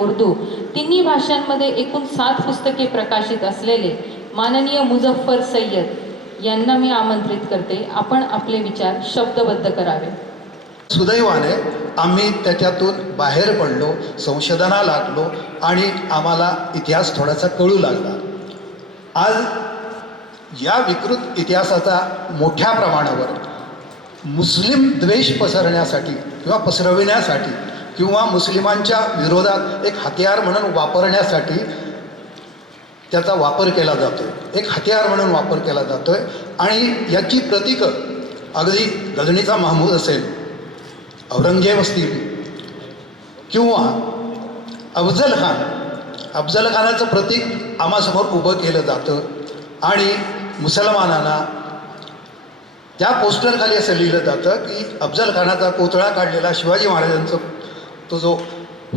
उर्दू. तिन्ही भाषांमध्ये एकूण सात पुस्तके प्रकाशित असलेले माननीय मुझफ्फर सय्यद यांना मी आमंत्रित करते. आपण आपले विचार शब्दबद्ध करावे. सुदैवाने आम्ही त्याच्यातून बाहेर पडलो संशोधना लागलो आणि आम्हाला इतिहास थोडासा कळू लागला. आज या विकृत इतिहासाचा मोठ्या प्रमाणावर मुस्लिम द्वेष पसरण्यासाठी किंवा पसरविण्यासाठी किंवा मुस्लिमांच्या विरोधात एक हतियार म्हणून वापरण्यासाठी त्याचा वापर केला जातो एक हतियार म्हणून वापर केला जातो आहे आणि याची प्रतीकं अगदी गजनीचा महमूद असेल औरंगजेब असतील किंवा अफजल खान. अफजल खानाचं प्रतीक आम्हासमोर उभं केलं जातं. आणि मुसलमानांना त्या पोस्टरखाली असं लिहिलं जातं की अफजल खानाचा पुतळा काढलेला शिवाजी महाराजांचं तो जो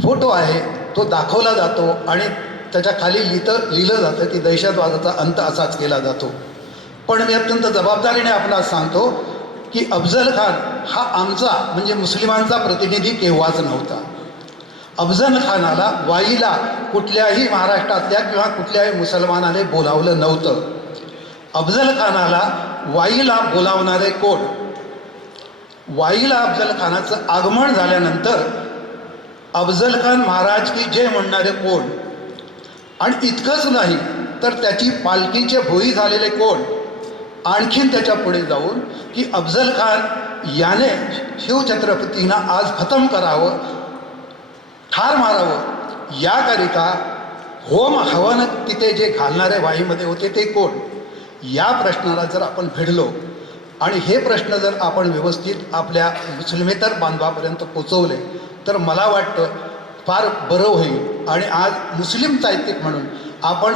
फोटो आहे तो दाखवला जातो आणि त्याच्याखाली लिहितं लिहिलं जातं की दहशतवादाचा अंत असाच केला जातो. पण मी अत्यंत जबाबदारीने आपणास सांगतो की अफजल खान हा आमचा म्हणजे मुस्लिमांचा प्रतिनिधी केव्हाच नव्हता. अफजल खानाला वाईला कुठल्याही महाराष्ट्रातल्या किंवा कुठल्याही मुसलमानाने बोलावलं नव्हतं. अफजल खानाला वाईला बोलावणारे कोण? वाईला अफजल खानाचं आगमन झाल्यानंतर अफजल खान महाराज की जय म्हणणारे कोण? आणि इतकंच नाही तर त्याची पालखीचे भोई झालेले कोण? आणखीन त्याच्या पुढे जाऊन की अफजल खान याने शिवछत्रपतींना आज खतम करावं ठार मारावं. याकरिता होम हवन तिथे जे घालणारे वाईमध्ये होते ते कोण? या प्रश्नाला जर आपण भिडलो आणि हे प्रश्न जर आपण व्यवस्थित आपल्या मुस्लिमेतर बांधवापर्यंत पोचवले तर मला वाटतं फार बरं होईल. आणि आज मुस्लिम साहित्यिक म्हणून आपण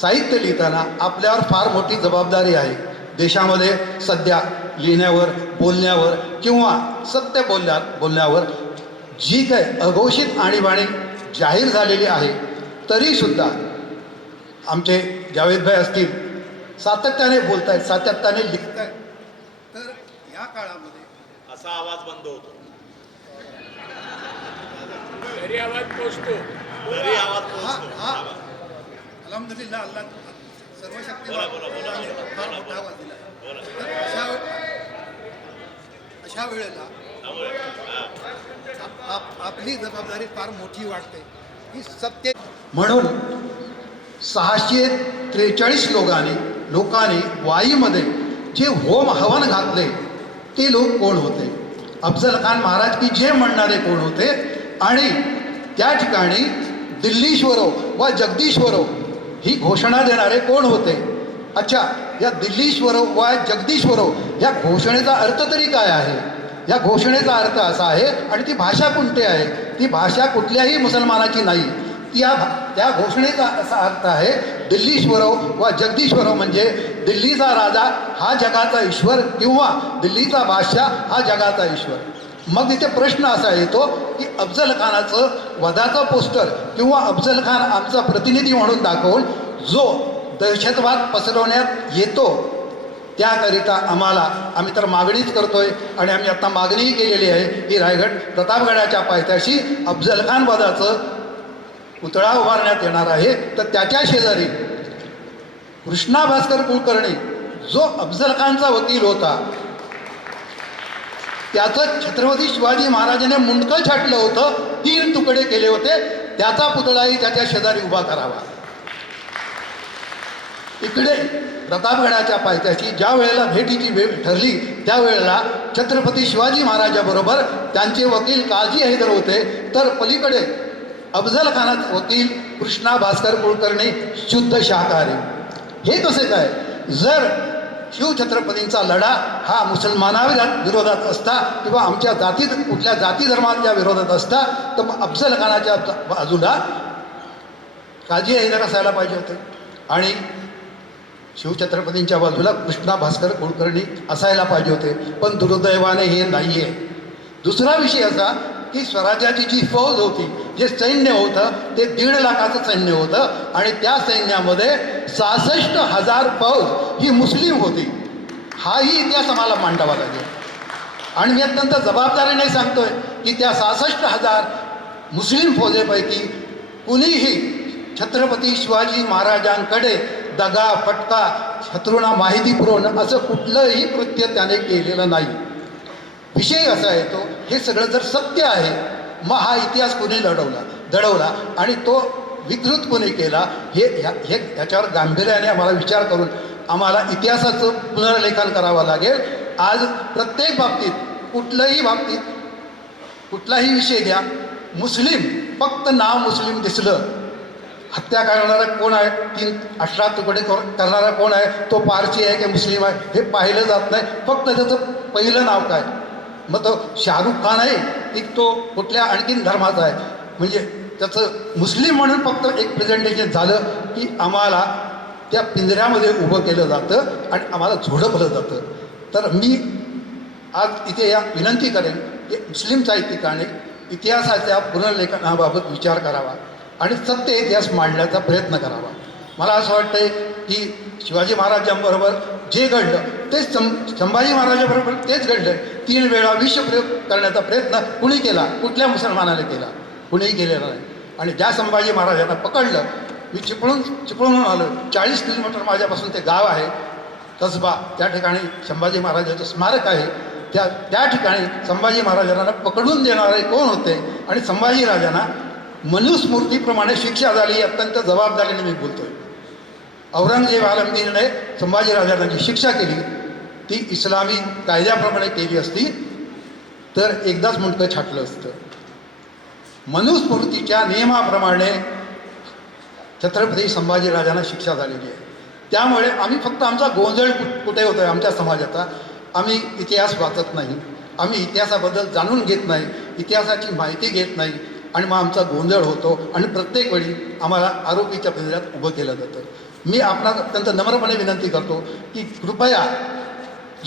साहित्य लिहिताना आपल्यावर फार मोठी जबाबदारी आहे. देशामध्ये सध्या लिहिण्यावर बोलण्यावर किंवा सत्य बोलण्या बोलण्यावर जी काय अघोषित आणीबाणी जाहीर झालेली आहे तरीसुद्धा आमचे जावेदभाई असतील सातत्याने बोलत आहेत सातत्याने लिखत आहेत तर या काळामध्ये असा आवाज बंद होतो. घरी आवाज पोचतो तरी आवाज हा पोहोचतो. हा. अलहमदुलिल्लाह अल्लाह सर्व शक्तीमान बोला, बोला, बोला. फार मोठा आवाज दिला. बोला. तर अशा अशा वेळेला आप- आप- आपली जबाबदारी फार मोठी वाटते. की सत्य म्हणून सहाशे त्रेचाळीस लोकांनी लोकांनी वाईमध्ये जे होम हवन घातले ते लोक कोण होते? अफजल खान महाराज की जे म्हणणारे कोण होते आणि त्या ठिकाणी दिल्लीश्वरो व जगदीश्वरो ही घोषणा देणारे कोण होते? अच्छा या दिल्लीश्वरो व जगदीश्वरो या घोषणेचा अर्थ तरी काय आहे? या घोषणेचा अर्थ असा आहे आणि ती भाषा कोणती आहे? ती भाषा कुठल्याही मुसलमानाची नाही. या त्या घोषणेचा असा अर्थ आहे दिल्लीश्वरव वा जगदीश्वरव म्हणजे दिल्लीचा राजा हा जगाचा ईश्वर किंवा दिल्लीचा बादशाह हा जगाचा ईश्वर. मग इथे प्रश्न असा येतो की अफजल खानाचं वधाचं पोस्टर किंवा अफजल खान आमचा प्रतिनिधी म्हणून दाखवून जो दहशतवाद पसरवण्यात येतो त्याकरिता आम्हाला आम्ही तर मागणीच करतोय आणि आम्ही आता मागणीही केलेली आहे की रायगड प्रतापगडाच्या पायथ्याशी अफजल खान वधाचं पुतळा उभारण्यात येणार आहे तर त्याच्या शेजारी कृष्णा भास्कर कुलकर्णी जो अफजल खानचा वकील होता त्याचं छत्रपती शिवाजी महाराजाने मुंडकं छाटलं होतं तीन तुकडे केले होते त्याचा पुतळाही त्याच्या शेजारी उभा करावा. इकडे प्रतापगडाच्या पायथ्याशी ज्या वेळेला भेटीची वेळ ठरली त्यावेळेला छत्रपती शिवाजी महाराजाबरोबर त्यांचे वकील काझी हैदर होते तर पलीकडे अफजल खानात वकील कृष्णा भास्कर कुलकर्णी शुद्ध शाकाहारी. हे कसे काय? जर शिवछत्रपतींचा लढा हा मुसलमानाविरा विरोधात असता किंवा आमच्या जाती कुठल्या जाती धर्माच्या विरोधात असता तर मग अफजल खानाच्या बाजूला काजी हैदर असायला पाहिजे होते. आणि शिवछत्रपतींच्या बाजूला कृष्णा भास्कर कुलकर्णी असायला पाहिजे होते. पण दुर्दैवाने हे नाही आहे दुसरा विषय असा की स्वराज्याची जी फौज होती जे सैन्य होतं ते दीड लाखाचं सैन्य होतं आणि त्या सैन्यामध्ये सहासष्ट हजार फौज ही मुस्लिम होती. हाही इतिहास आम्हाला मांडावा लागेल. आणि मी अत्यंत जबाबदारीने सांगतोय की त्या सहासष्ट हजार मुस्लिम फौजेपैकी कुणीही छत्रपती शिवाजी महाराजांकडे दगा फटका शत्रूंना माहिती पुरवणं असं कुठलंही कृत्य त्याने केलेलं नाही. विषय असा येतो हे सगळं जर सत्य आहे मग हा इतिहास कोणी लढवला दडवला आणि तो विकृत कोणी केला हे ह्या हे ह्याच्यावर गांभीर्याने आम्हाला विचार करून आम्हाला इतिहासाचं पुनर्लेखन करावं लागेल. आज प्रत्येक बाबतीत कुठल्याही बाबतीत कुठलाही विषय घ्या मुस्लिम फक्त नाव मुस्लिम दिसलं हत्या करणारा कोण आहे तीन अठरा तुकडे कर करणारा कोण आहे तो पारसी आहे की मुस्लिम आहे हे पाहिलं जात नाही. फक्त त्याचं पहिलं नाव काय? मग तो शाहरुख खान आहे की तो कुठल्या आणखीन धर्माचा आहे. म्हणजे त्याचं मुस्लिम म्हणून फक्त एक प्रेझेंटेशन झालं की आम्हाला त्या पिंजऱ्यामध्ये उभं केलं जातं आणि आम्हाला झोडपलं जातं. तर मी आज इथे या विनंती करेन की मुस्लिम साहित्यिकाने इतिहासाच्या पुनर्लेखनाबाबत विचार करावा आणि सत्य इतिहास मांडण्याचा प्रयत्न करावा. मला असं वाटतंय की शिवाजी महाराजांबरोबर जे घडलं तेच सं संभाजी महाराजांबरोबर तेच घडलं. तीन वेळा विश्वप्रयोग करण्याचा प्रयत्न कुणी केला? कुठल्या मुसलमानाने केला? कुणीही केलेला नाही. आणि ज्या संभाजी महाराजांना पकडलं मी चिपळूण चिपळूणहून आलो. चाळीस किलोमीटर माझ्यापासून ते गाव आहे. कसबा त्या ठिकाणी संभाजी महाराजांचं स्मारक आहे. त्या त्या ठिकाणी संभाजी महाराजांना पकडून देणारे कोण होते? आणि संभाजी राजांना मनुस्मृतीप्रमाणे शिक्षा झाली अत्यंत जबाबदारीने मी बोलतोय. औरंगजेब आलमगीरने संभाजी राजांना जी शिक्षा केली. ती इस्लामी कायद्याप्रमाणे केली असती तर एकदाच मुंडकं छाटलं असतं. मनुस्मृतीच्या नियमाप्रमाणे छत्रपती संभाजीराजांना शिक्षा झालेली आहे. त्यामुळे आम्ही फक्त आमचा गोंधळ कुठे होतो आहे आमच्या समाजाचा आम्ही इतिहास वाचत नाही. आम्ही इतिहासाबद्दल जाणून घेत नाही इतिहासाची माहिती घेत नाही आणि मग आमचा गोंधळ होतो आणि प्रत्येक वेळी आम्हाला आरोपीच्या पदरात उभं केलं जातं. मी आपला त्यांचा नम्रपणे विनंती करतो की कृपया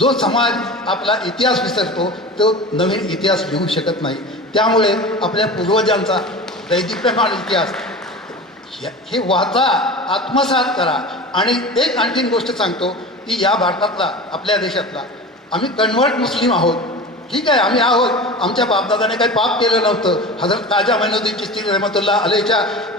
जो समाज आपला इतिहास विसरतो तो नवीन इतिहास लिहू शकत नाही. त्यामुळे आपल्या पूर्वजांचा दैदिप्यमान इतिहास हे वाचा आत्मसात करा. आणि एक आणखीन गोष्ट सांगतो की या भारतातला आपल्या देशातला आम्ही कन्वर्ट मुस्लिम आहोत. ठीक आहे आम्ही आहोत. आमच्या बापदादाने काही पाप केलं नव्हतं. हजरत काजा मैनुद्दीनची चिस्ती रहमतुल्ला अलेच्या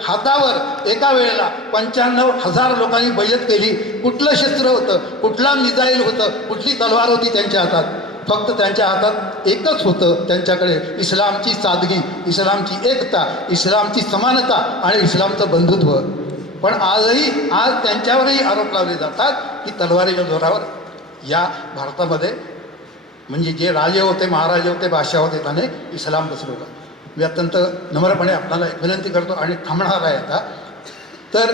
हातावर एका वेळेला पंच्याण्णव हजार लोकांनी बैयत केली. कुठलं शस्त्र होतं? कुठला मिझाईल होतं? कुठली तलवार होती त्यांच्या हातात? फक्त त्यांच्या हातात एकच होतं त्यांच्याकडे. इस्लामची सादगी इस्लामची एकता इस्लामची समानता आणि इस्लामचं बंधुत्व. पण आजही आज त्यांच्यावरही आरोप लावले जातात की तलवारीच्या जोरावर या भारतामध्ये म्हणजे जे राजे होते महाराजे होते बादशाह होते त्याने इस्लाम पसरवला मी अत्यंत नम्रपणे आपणाला एक विनंती करतो आणि थांबणार आहे आता. तर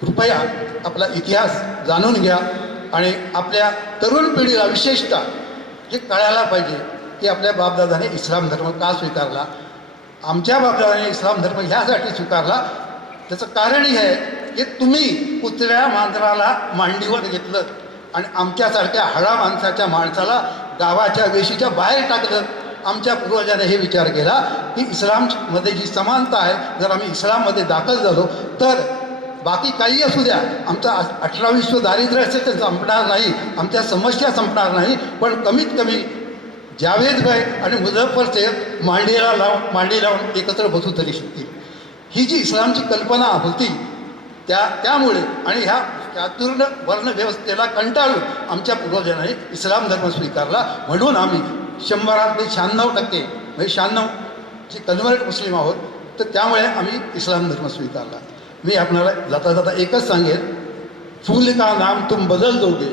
कृपया आपला इतिहास जाणून घ्या आणि आपल्या तरुण पिढीला विशेषतः जे कळायला पाहिजे की आपल्या बापदादाने इस्लाम धर्म का स्वीकारला? आमच्या बापदादाने इस्लाम धर्म ह्यासाठी स्वीकारला. त्याचं कारणही आहे की तुम्ही कुत्र्या मांजराला मांडीवर घेतलं आणि आमच्यासारख्या हळा माणसाच्या माणसाला गावाच्या वेशीच्या बाहेर टाकलं. आमच्या पूर्वजाने हे विचार केला की इस्लाममध्ये जी समानता आहे जर आम्ही इस्लाममध्ये दाखल झालो तर बाकी काही असू द्या आमचा अठरा विश्व दारिद्र्य असेल तर संपणार नाही आमच्या समस्या संपणार नाही पण कमीत कमी जावेद भाई आणि मुझफ्फर सैयद मांडीला लावून मांडी लावून एकत्र बसू तरी शकतील. ही जी इस्लामची कल्पना होती त्या त्यामुळे आणि ह्या चातुर्ण वर्ण व्यवस्थेला कंटाळून आमच्या पूर्वजांनी इस्लाम धर्म स्वीकारला. म्हणून आम्ही शंभरातले शहाण्णव टक्के म्हणजे शहाण्णव जे कन्वर्ट मुस्लिम आहोत तर त्यामुळे आम्ही इस्लाम धर्म स्वीकारला. मी आपणाला जाता जाता एकच सांगेन फूल का नाम तुम बदल दोगे?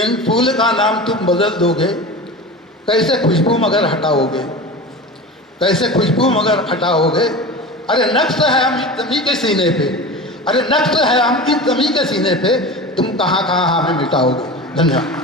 इन फूल का नाम तुम बदल दोगे? कैसे खुशबू मगर हटाओगे? कैसे खुशबू मगर हटाओगे? अरे नक्श है हम जमी के सीने पे। अरे नष्ट है हम इस जमी के सीने पे। तुम कहाँ कहाँ हमें मिटाओगे? धन्यवाद।